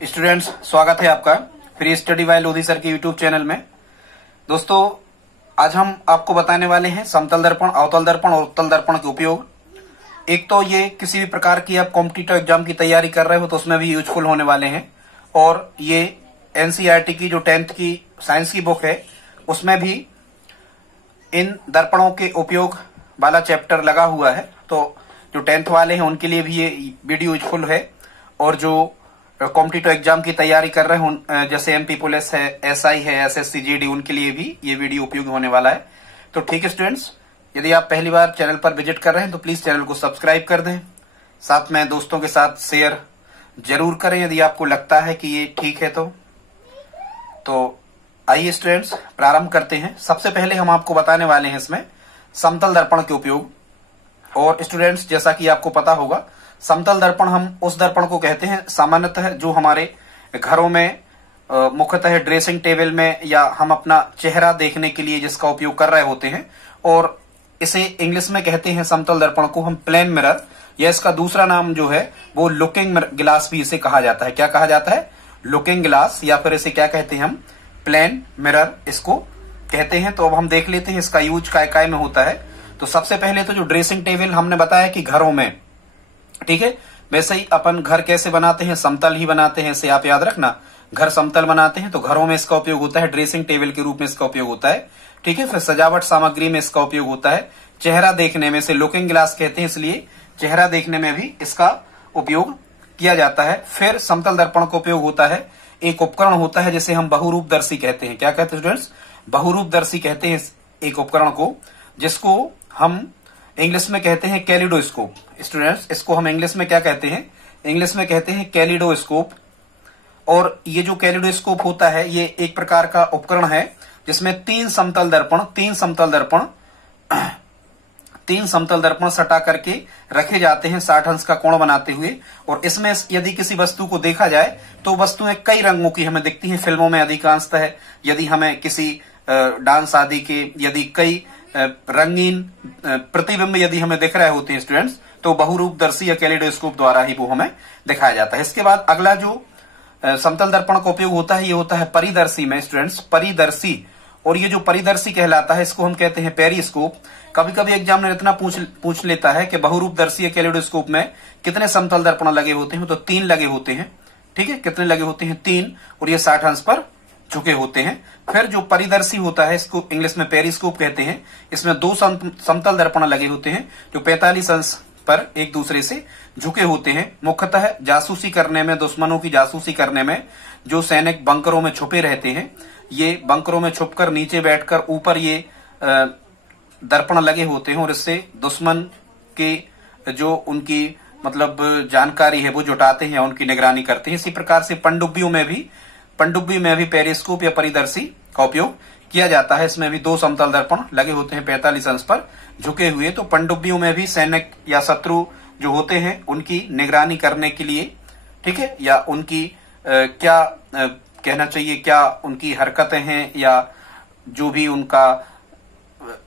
Students, स्वागत है आपका free study bye Lodhi sir के यूट्यूब चैनल में। दोस्तों, आज हम आपको बताने वाले हैं समतल दर्पण, अवतल दर्पण और उत्तल दर्पण के उपयोग। एक तो ये किसी भी प्रकार की आप कॉम्पिटिटिव एग्जाम की तैयारी कर रहे हो तो उसमें भी यूजफुल होने वाले हैं, और ये एनसीईआरटी की जो 10th की साइंस की बुक है उसमें भी इन दर्पणों के उपयोग वाला चैप्टर लगा हुआ है। तो जो 10th वाले हैं उनके लिए भी ये वीडियो यूजफुल है, और जो कॉम्पिटिटिव एग्जाम की तैयारी कर रहे हैं जैसे एमपी पुलिस है, एसआई है, एसएससी जीडी, उनके लिए भी ये वीडियो उपयोगी होने वाला है। तो ठीक है स्टूडेंट्स, यदि आप पहली बार चैनल पर विजिट कर रहे हैं तो प्लीज चैनल को सब्सक्राइब कर दें, साथ में दोस्तों के साथ शेयर जरूर करें यदि आपको लगता है कि ये ठीक है। तो आइए स्टूडेंट्स, प्रारंभ करते हैं। सबसे पहले हम आपको बताने वाले हैं इसमें समतल दर्पण के उपयोग। और स्टूडेंट्स, जैसा कि आपको पता होगा, समतल दर्पण हम उस दर्पण को कहते हैं सामान्यतः जो हमारे घरों में मुख्यतः ड्रेसिंग टेबल में या हम अपना चेहरा देखने के लिए जिसका उपयोग कर रहे होते हैं, और इसे इंग्लिश में कहते हैं समतल दर्पण को हम प्लेन मिरर, या इसका दूसरा नाम जो है वो लुकिंग गिलास भी इसे कहा जाता है। क्या कहा जाता है? लुकिंग गिलास, या फिर इसे क्या कहते हैं हम? प्लेन मिरर इसको कहते हैं। तो अब हम देख लेते हैं इसका यूज काय में होता है। तो सबसे पहले तो जो ड्रेसिंग टेबल हमने बताया कि घरों में, ठीक है, वैसे ही अपन घर कैसे बनाते हैं? समतल ही बनाते हैं, इसे आप याद रखना। घर समतल बनाते हैं तो घरों में इसका उपयोग होता है, ड्रेसिंग टेबल के रूप में इसका उपयोग होता है, ठीक है। फिर सजावट सामग्री में इसका उपयोग होता है, चेहरा देखने में, इसे लुकिंग ग्लास कहते हैं, इसलिए चेहरा देखने में भी इसका उपयोग किया जाता है। फिर समतल दर्पण का उपयोग होता है, एक उपकरण होता है जिसे हम बहुरूपदर्शी कहते हैं। क्या कहते हैं स्टूडेंट्स? बहुरूपदर्शी कहते हैं एक उपकरण को, जिसको हम इंग्लिश में कहते हैं कैलिडोस्कोप। स्टूडेंट्स, इसको हम इंग्लिश में क्या कहते हैं? इंग्लिश में कहते हैं कैलिडोस्कोप। और ये जो कैलिडोस्कोप होता है ये एक प्रकार का उपकरण है जिसमें तीन समतल दर्पण सटा करके रखे जाते हैं 60 अंश का कोण बनाते हुए। और इसमें यदि किसी वस्तु को देखा जाए तो वस्तुएं कई रंगों की हमें दिखती हैं फिल्मों में अधिकांशतः। यदि हमें किसी डांस आदि के यदि कई रंगीन प्रतिबिंब यदि हमें दिख रहे होते हैं स्टूडेंट्स, तो बहुरूपदर्शी या कैलिडोस्कोप द्वारा ही वो हमें दिखाया जाता है। इसके बाद अगला जो समतल दर्पण का उपयोग होता है ये होता है परिदर्शी में। स्टूडेंट्स, परिदर्शी, और ये जो परिदर्शी कहलाता है इसको हम कहते हैं पेरिस्कोप। कभी कभी एग्जामिनर इतना पूछ लेता है कि बहुरूपदर्शी या कैलिडोस्कोप में कितने समतल दर्पण लगे होते हैं, तो 3 लगे होते हैं, ठीक है। कितने लगे होते हैं? 3, और ये 60 अंश पर झुके होते हैं। फिर जो परिदर्शी होता है इसको इंग्लिश में पेरिस्कोप कहते हैं, इसमें 2 समतल दर्पण लगे होते हैं जो 45 अंश पर एक दूसरे से झुके होते हैं। मुख्यतः जासूसी करने में, दुश्मनों की जासूसी करने में जो सैनिक बंकरों में छुपे रहते हैं, ये बंकरों में छुपकर नीचे बैठकर ऊपर ये दर्पण लगे होते हैं, और इससे दुश्मन के जो उनकी मतलब जानकारी है वो जुटाते हैं, उनकी निगरानी करते हैं। इसी प्रकार से पनडुब्बी में भी पेरिस्कोप या परिदर्शी का उपयोग किया जाता है। इसमें भी 2 समतल दर्पण लगे होते हैं 45 अंश पर झुके हुए। तो पनडुब्बियों में भी सैनिक या शत्रु जो होते हैं उनकी निगरानी करने के लिए, ठीक है, या उनकी क्या कहना चाहिए, क्या उनकी हरकतें हैं या जो भी उनका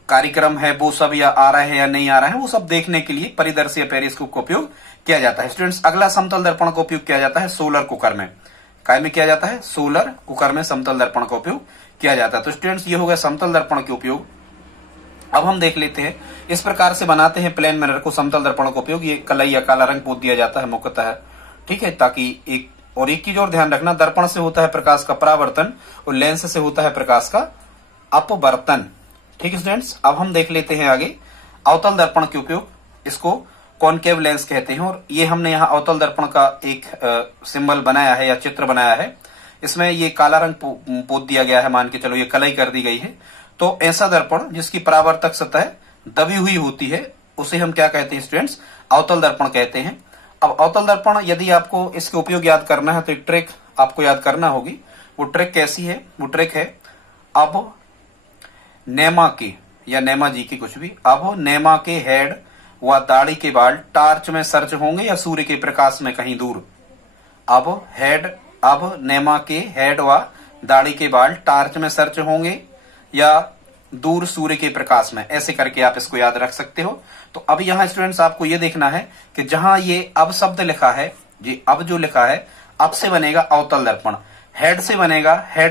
कार्यक्रम है वो सब या आ रहे हैं या नहीं आ रहे हैं, वो सब देखने के लिए परिदर्शी या पेरिस्कोप का उपयोग किया जाता है। स्टूडेंट्स, अगला समतल दर्पण का उपयोग किया जाता है सोलर कुकर में। काय में किया जाता है? सोलर कुकर में समतल दर्पण का उपयोग किया जाता है। तो स्टूडेंट्स, ये हो गया समतल दर्पण के उपयोग। अब हम देख लेते हैं इस प्रकार से बनाते हैं प्लेन मिरर को, समतल दर्पण का उपयोग। ये कलई या काला रंग पोत दिया जाता है मुख्यतः, ठीक है, ताकि एक चीज और ध्यान रखना, दर्पण से होता है प्रकाश का परावर्तन और लेंस से होता है प्रकाश का अपवर्तन, ठीक है स्टूडेंट्स। अब हम देख लेते हैं आगे अवतल दर्पण के उपयोग। इसको कॉनकेव लेंस कहते हैं, और ये हमने यहाँ अवतल दर्पण का एक सिंबल बनाया है या चित्र बनाया है। इसमें ये काला रंग पोत दिया गया है, मान के चलो ये कलई कर दी गई है। तो ऐसा दर्पण जिसकी परावर्तक सतह दबी हुई होती है उसे हम क्या कहते हैं स्टूडेंट्स? अवतल दर्पण कहते हैं। अब अवतल दर्पण यदि आपको इसके उपयोग याद करना है तो एक ट्रिक आपको याद करना होगी। वो ट्रिक कैसी है? वो ट्रिक है, अब नेमा की या नेमा जी की कुछ भी, अब नेमा के हेड व दाढ़ी के बाल टार्च में सर्च होंगे या सूर्य के प्रकाश में कहीं दूर। अब नेमा के हेड व दाढ़ी के बाल टार्च में सर्च होंगे या दूर सूर्य के प्रकाश में, ऐसे करके आप इसको याद रख सकते हो। तो अब यहाँ स्टूडेंट्स आपको ये देखना है कि जहां ये अब शब्द लिखा है, ये अब जो लिखा है, अब से बनेगा अवतल दर्पण। हेड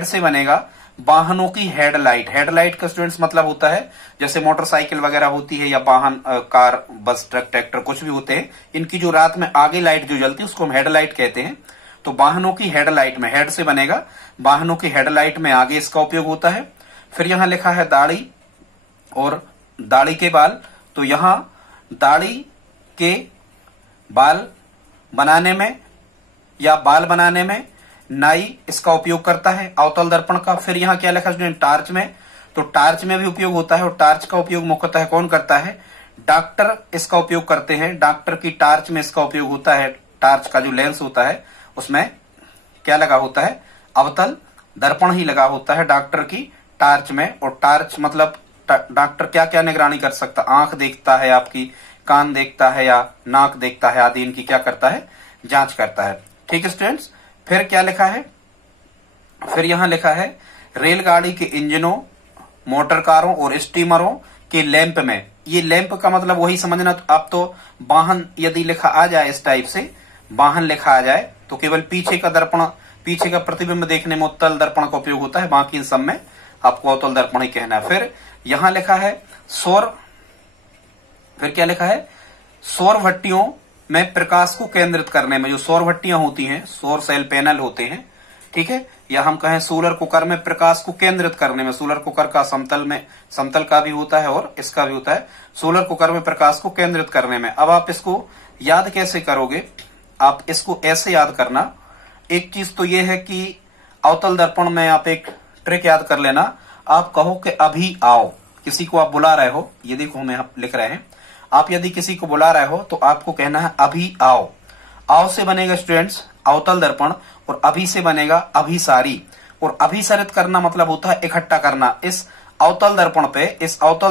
से बनेगा वाहनों की हेडलाइट। हेडलाइट का स्टूडेंट्स मतलब होता है जैसे मोटरसाइकिल वगैरह होती है या वाहन, कार, बस, ट्रक, ट्रैक्टर कुछ भी होते हैं, इनकी जो रात में आगे लाइट जो जलती है उसको हम हेडलाइट कहते हैं। तो वाहनों की हेडलाइट में, हेड से बनेगा वाहनों की हेडलाइट में आगे इसका उपयोग होता है। फिर यहां लिखा है दाढ़ी और दाढ़ी के बाल, तो यहां दाढ़ी के बाल बनाने में या बाल बनाने में नाई इसका उपयोग करता है अवतल दर्पण का। फिर यहां क्या लिखा है टार्च में, तो टार्च में भी उपयोग होता है और टार्च का उपयोग मुख्यतः कौन करता है? डॉक्टर इसका उपयोग करते हैं। डॉक्टर की टार्च में इसका उपयोग होता है। टार्च का जो लेंस होता है उसमें क्या लगा होता है? अवतल दर्पण ही लगा होता है डॉक्टर की टार्च में। और टार्च मतलब डॉक्टर क्या क्या निगरानी कर सकता? आंख देखता है आपकी, कान देखता है या नाक देखता है आदि, इनकी क्या करता है? जांच करता है। ठीक है स्टूडेंट्स। फिर क्या लिखा है? फिर यहां लिखा है रेलगाड़ी के इंजनों, मोटर कारों और स्टीमरों के लैंप में। ये लैंप का मतलब वही समझना, तो आप तो वाहन यदि लिखा आ जाए इस टाइप से, वाहन लिखा आ जाए तो केवल पीछे का दर्पण, पीछे का प्रतिबिंब देखने में उत्तल दर्पण का उपयोग होता है, बाकी इन सब में आपको अवतल दर्पण ही कहना है। फिर यहां लिखा है सौर, फिर क्या लिखा है? सौर भट्टियों में प्रकाश को केंद्रित करने में, जो सौर भट्टियां होती हैं, सौर सेल पैनल होते हैं, ठीक है, या हम कहें सोलर कुकर में प्रकाश को केंद्रित करने में। सोलर कुकर का समतल का भी होता है और इसका भी होता है। सोलर कुकर में प्रकाश को केंद्रित करने में। अब आप इसको याद कैसे करोगे? आप इसको ऐसे याद करना। एक चीज तो ये है कि अवतल दर्पण में आप एक ट्रिक याद कर लेना। आप कहो कि अभी आओ, किसी को आप बुला रहे हो, ये देखो हमें आप लिख रहे हैं, आप यदि किसी को बुला रहे हो तो आपको कहना है अभी आओ। आओ से बनेगा स्टूडेंट्स अवतल दर्पण और अभी से बनेगा अभिसारी। और अभिसारित करना मतलब होता है इकट्ठा करना। इस अवतल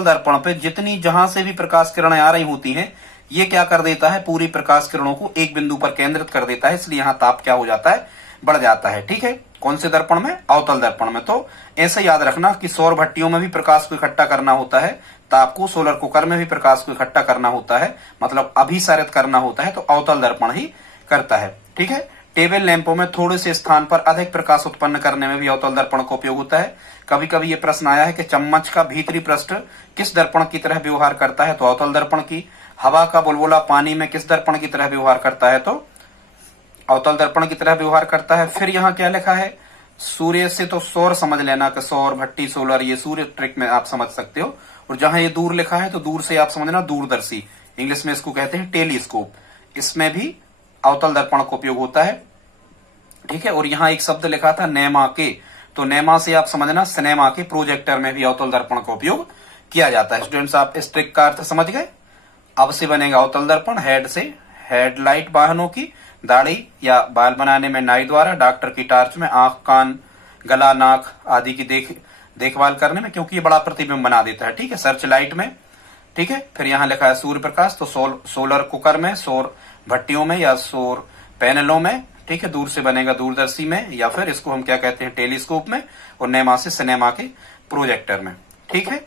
दर्पण पे जितनी जहां से भी प्रकाश किरणें आ रही होती हैं, ये क्या कर देता है? पूरी प्रकाश किरणों को एक बिंदु पर केंद्रित कर देता है, इसलिए यहां ताप क्या हो जाता है? बढ़ जाता है। ठीक है, कौन से दर्पण में? अवतल दर्पण में। तो ऐसे याद रखना कि सौर भट्टियों में भी प्रकाश को इकट्ठा करना होता है, ताप को सोलर कुकर में भी प्रकाश को इकट्ठा करना होता है, मतलब अभिसारित करना होता है, तो अवतल दर्पण ही करता है। ठीक है। टेबल लैंपों में थोड़े से स्थान पर अधिक प्रकाश उत्पन्न करने में भी अवतल दर्पण का उपयोग होता है। कभी कभी ये प्रश्न आया है कि चम्मच का भीतरी पृष्ठ किस दर्पण की तरह व्यवहार करता है? तो अवतल दर्पण की। हवा का बुलबुला पानी में किस दर्पण की तरह व्यवहार करता है? तो अवतल दर्पण की तरह व्यवहार करता है। फिर यहाँ क्या लिखा है? सूर्य से तो सौर समझ लेना कि सौर भट्टी, सोलर, ये सूर्य ट्रिक में आप समझ सकते हो। और जहां ये दूर लिखा है तो दूर से आप समझना दूरदर्शी, इंग्लिश में इसको कहते हैं टेलीस्कोप। इसमें भी अवतल दर्पण का उपयोग होता है। ठीक है। और यहाँ एक शब्द लिखा था नेमा के, तो नेमा से आप समझना सिनेमा के प्रोजेक्टर में भी अवतल दर्पण का उपयोग किया जाता है। स्टूडेंट्स आप इस ट्रिक का अर्थ समझ गए। अब से बनेगा अवतल दर्पण। हेड से हेडलाइट वाहनों की, दाढ़ी या बाल बनाने में नाई द्वारा, डॉक्टर की टार्च में आंख, कान, गला, नाक आदि की देखभाल करने में, क्योंकि ये बड़ा प्रतिबिंब बना देता है। ठीक है। सर्च लाइट में। ठीक है। फिर यहाँ लिखा है सूर्य प्रकाश, तो सोलर कुकर में, सौर भट्टियों में या सौर पैनलों में। ठीक है। दूर से बनेगा दूरदर्शी में, या फिर इसको हम क्या कहते हैं टेलीस्कोप में। और नेमा से सिनेमा के प्रोजेक्टर में। ठीक है।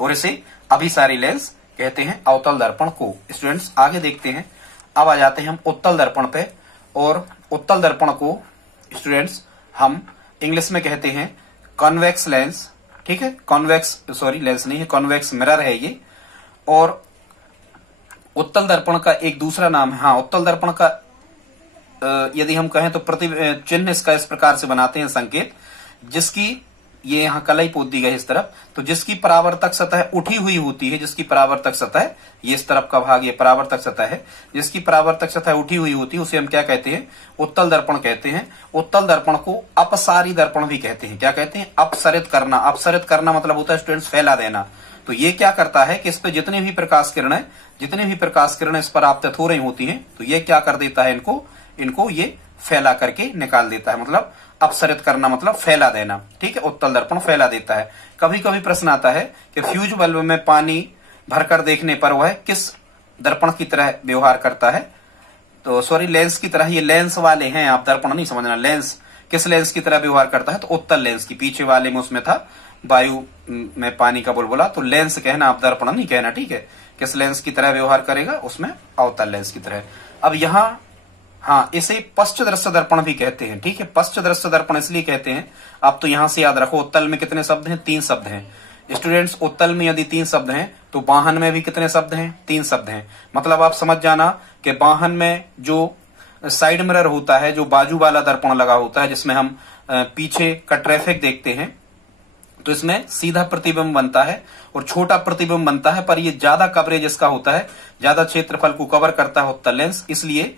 और इसे अभिसारी लेंस कहते हैं अवतल दर्पण को। स्टूडेंट्स आगे देखते हैं। अब आ जाते हैं हम उत्तल दर्पण पे। और उत्तल दर्पण को स्टूडेंट्स हम इंग्लिश में कहते हैं कॉन्वेक्स लेंस। ठीक है। लेंस नहीं है, कॉन्वेक्स मिरर है ये। और उत्तल दर्पण का एक दूसरा नाम है, हाँ, उत्तल दर्पण का यदि हम कहें तो चिन्ह इसका इस प्रकार से बनाते हैं संकेत, जिसकी ये यहाँ कलाई पोत दी गई इस तरफ, तो जिसकी परावर्तक सतह उठी हुई होती है, जिसकी परावर्तक सतह, ये इस तरफ का भाग ये परावर्तक सतह है, जिसकी परावर्तक सतह उठी हुई होती है उसे हम क्या कहते हैं? उत्तल दर्पण कहते हैं। उत्तल दर्पण को अपसारी दर्पण भी कहते हैं। क्या कहते हैं? अपसरित करना। अपसरित करना मतलब होता है स्टूडेंट्स फैला देना। तो ये क्या करता है कि इस पे जितनी भी प्रकाश किरणें इस पर आपतित हो रही होती हैं, तो ये क्या कर देता है? इनको ये फैला करके निकाल देता है। मतलब अपसरित करना मतलब फैला देना। ठीक है। उत्तल दर्पण फैला देता है। कभी कभी प्रश्न आता है कि फ्यूज बल्ब में पानी भरकर देखने पर वह किस दर्पण की तरह व्यवहार करता है? तो सॉरी, लेंस की तरह। ये लेंस वाले हैं, आप दर्पण नहीं समझना। लेंस किस लेंस की तरह व्यवहार करता है? तो उत्तल लेंस की। पीछे वाले में उसमें था वायु में पानी का बुलबुला, तो लेंस कहना, आप दर्पण नहीं कहना। ठीक है। किस लेंस की तरह व्यवहार करेगा? उसमें अवतल लेंस की तरह। अब यहाँ हाँ, इसे पश्च दृश्य दर्पण भी कहते हैं। ठीक है, पश्च दृश्य दर्पण इसलिए कहते हैं, आप तो यहां से याद रखो, उत्तल में कितने शब्द हैं? 3 शब्द हैं। स्टूडेंट्स, उत्तल में यदि 3 शब्द हैं तो बाहन में भी कितने शब्द हैं? 3 शब्द हैं। मतलब आप समझ जाना कि बाहन में जो साइड मिरर होता है, जो बाजू वाला दर्पण लगा होता है, जिसमें हम पीछे का ट्रैफिक देखते हैं, तो इसमें सीधा प्रतिबिंब बनता है और छोटा प्रतिबिंब बनता है, पर ये ज्यादा कवरेज इसका होता है, ज्यादा क्षेत्रफल को कवर करता है उत्तल लेंस, इसलिए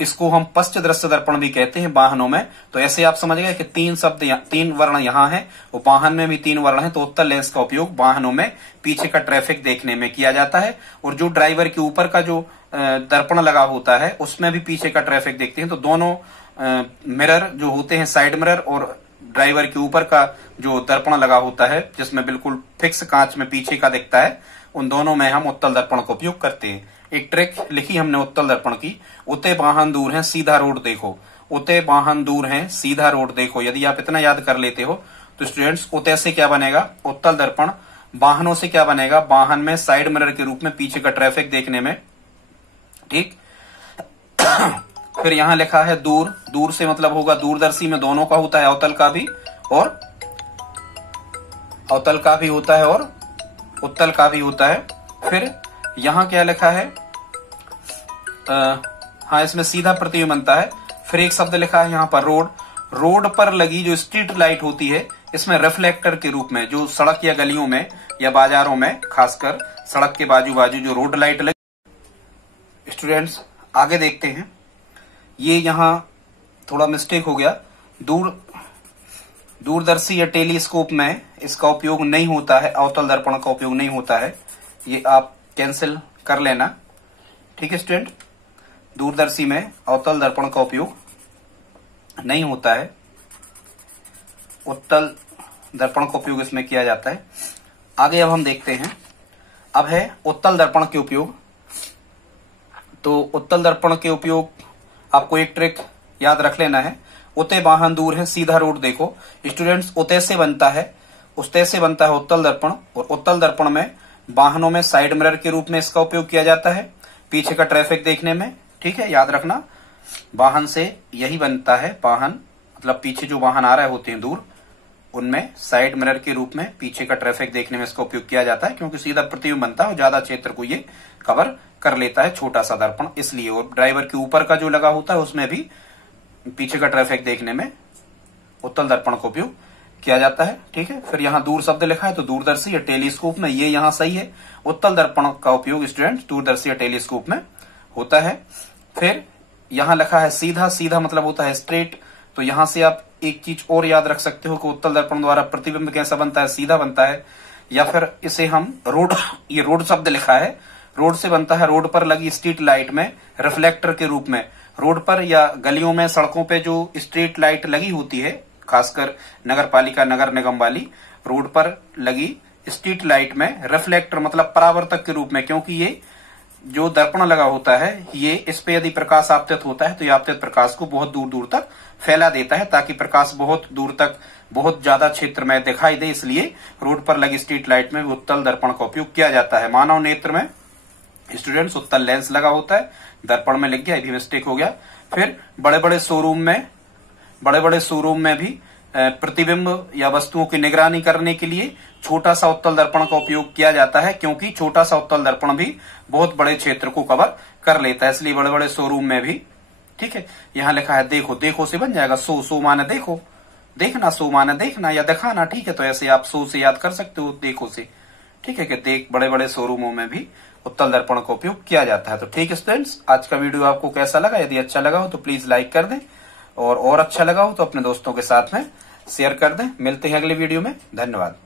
इसको हम पश्च दृश्य दर्पण भी कहते हैं वाहनों में। तो ऐसे आप समझ गए कि 3 शब्द 3 वर्ण यहाँ है और वाहन में भी 3 वर्ण है, तो उत्तल लेंस का उपयोग वाहनों में पीछे का ट्रैफिक देखने में किया जाता है। और जो ड्राइवर के ऊपर का जो दर्पण लगा होता है उसमें भी पीछे का ट्रैफिक देखते हैं। तो दोनों मिरर जो होते हैं, साइड मिरर और ड्राइवर के ऊपर का जो दर्पण लगा होता है, जिसमें बिल्कुल फिक्स कांच में पीछे का दिखता है, उन दोनों में हम उत्तल दर्पण का उपयोग करते हैं। एक ट्रिक लिखी हमने उत्तल दर्पण की, उते वाहन दूर हैं सीधा रोड देखो। उते वाहन दूर हैं सीधा रोड देखो। यदि आप इतना याद कर लेते हो तो स्टूडेंट्स, उते से क्या बनेगा? उत्तल दर्पण। वाहनों से क्या बनेगा? वाहन में साइड मिरर के रूप में पीछे का ट्रैफिक देखने में। ठीक। फिर यहां लिखा है दूर। दूर से मतलब होगा दूरदर्शी में दोनों का होता है, अवतल का भी और अवतल का भी होता है और उत्तल का भी होता है। फिर यहां क्या लिखा है? हाँ, इसमें सीधा प्रतिबिंब बनता है। फिर एक शब्द लिखा है यहां पर रोड। रोड पर लगी जो स्ट्रीट लाइट होती है, इसमें रिफ्लेक्टर के रूप में, जो सड़क या गलियों में या बाजारों में, खासकर सड़क के बाजू बाजू जो रोड लाइट लगी। स्टूडेंट्स, आगे देखते हैं। ये यहां थोड़ा मिस्टेक हो गया। दूरदर्शी या टेलीस्कोप में इसका उपयोग नहीं होता है, अवतल दर्पण का उपयोग नहीं होता है, ये आप कैंसिल कर लेना। ठीक है स्टूडेंट, दूरदर्शी में अवतल दर्पण का उपयोग नहीं होता है, उत्तल दर्पण का उपयोग इसमें किया जाता है। आगे अब हम देखते हैं, अब है उत्तल दर्पण के उपयोग। तो उत्तल दर्पण के उपयोग आपको एक ट्रिक याद रख लेना है, उते वाहन दूर है सीधा रोड देखो। स्टूडेंट्स, उते से बनता है, उसते से बनता है उत्तल दर्पण, और उत्तल दर्पण में वाहनों में साइड मिरर के रूप में इसका उपयोग किया जाता है पीछे का ट्रैफिक देखने में। ठीक है, याद रखना, वाहन से यही बनता है। वाहन मतलब पीछे जो वाहन आ रहे होते हैं दूर, उनमें साइड मिरर के रूप में पीछे का ट्रैफिक देखने में इसका उपयोग किया जाता है, क्योंकि सीधा प्रतिबिंब बनता है और ज्यादा क्षेत्र को ये कवर कर लेता है, छोटा सा दर्पण इसलिए। और ड्राइवर के ऊपर का जो लगा होता है उसमें भी पीछे का ट्रैफिक देखने में उत्तल दर्पण का उपयोग किया जाता है। ठीक है, फिर यहाँ दूर शब्द लिखा है, तो दूरदर्शी या टेलीस्कोप में, ये यहाँ सही है। उत्तल दर्पण का उपयोग स्टूडेंट दूरदर्शी या टेलीस्कोप में होता है। फिर यहाँ लिखा है सीधा। सीधा मतलब होता है स्ट्रेट। तो यहां से आप एक चीज और याद रख सकते हो कि उत्तल दर्पण द्वारा प्रतिबिंब कैसा बनता है? सीधा बनता है। या फिर इसे हम रोड, ये रोड शब्द लिखा है, रोड से बनता है रोड पर लगी स्ट्रीट लाइट में रिफ्लेक्टर के रूप में। रोड पर या गलियों में, सड़कों पे जो स्ट्रीट लाइट लगी होती है, खासकर नगर पालिका, नगर निगम वाली, रोड पर लगी स्ट्रीट लाइट में रिफ्लेक्टर मतलब परावर्तक के रूप में, क्योंकि ये जो दर्पण लगा होता है, ये इस पे यदि प्रकाश आपतित होता है तो ये आपतित प्रकाश को बहुत दूर दूर तक फैला देता है, ताकि प्रकाश बहुत दूर तक, बहुत ज्यादा क्षेत्र में दिखाई दे। इसलिए रोड पर लगी स्ट्रीट लाइट में भी उत्तल दर्पण का उपयोग किया जाता है। मानव नेत्र में स्टूडेंट्स उत्तल लेंस लगा होता है, दर्पण में लिख गया, ये भी मिस्टेक हो गया। फिर बड़े बड़े शोरूम में भी प्रतिबिंब या वस्तुओं की निगरानी करने के लिए छोटा सा उत्तल दर्पण का उपयोग किया जाता है, क्योंकि छोटा सा उत्तल दर्पण भी बहुत बड़े क्षेत्र को कवर कर लेता है, इसलिए बड़े बड़े शोरूम में भी। ठीक है, यहाँ लिखा है देखो। देखो से बन जाएगा सो। सो माने देखो, देखना। सो माने देखना या दिखाना। ठीक है, तो ऐसे आप सो से याद कर सकते हो, देखो से। ठीक है, कि देख, बड़े बड़े शोरूमों में भी उत्तल दर्पण का उपयोग किया जाता है। तो ठीक है स्टूडेंट्स, आज का वीडियो आपको कैसा लगा? यदि अच्छा लगा हो तो प्लीज लाइक कर दें, और अच्छा लगा हो तो अपने दोस्तों के साथ में शेयर कर दें। मिलते हैं अगले वीडियो में। धन्यवाद।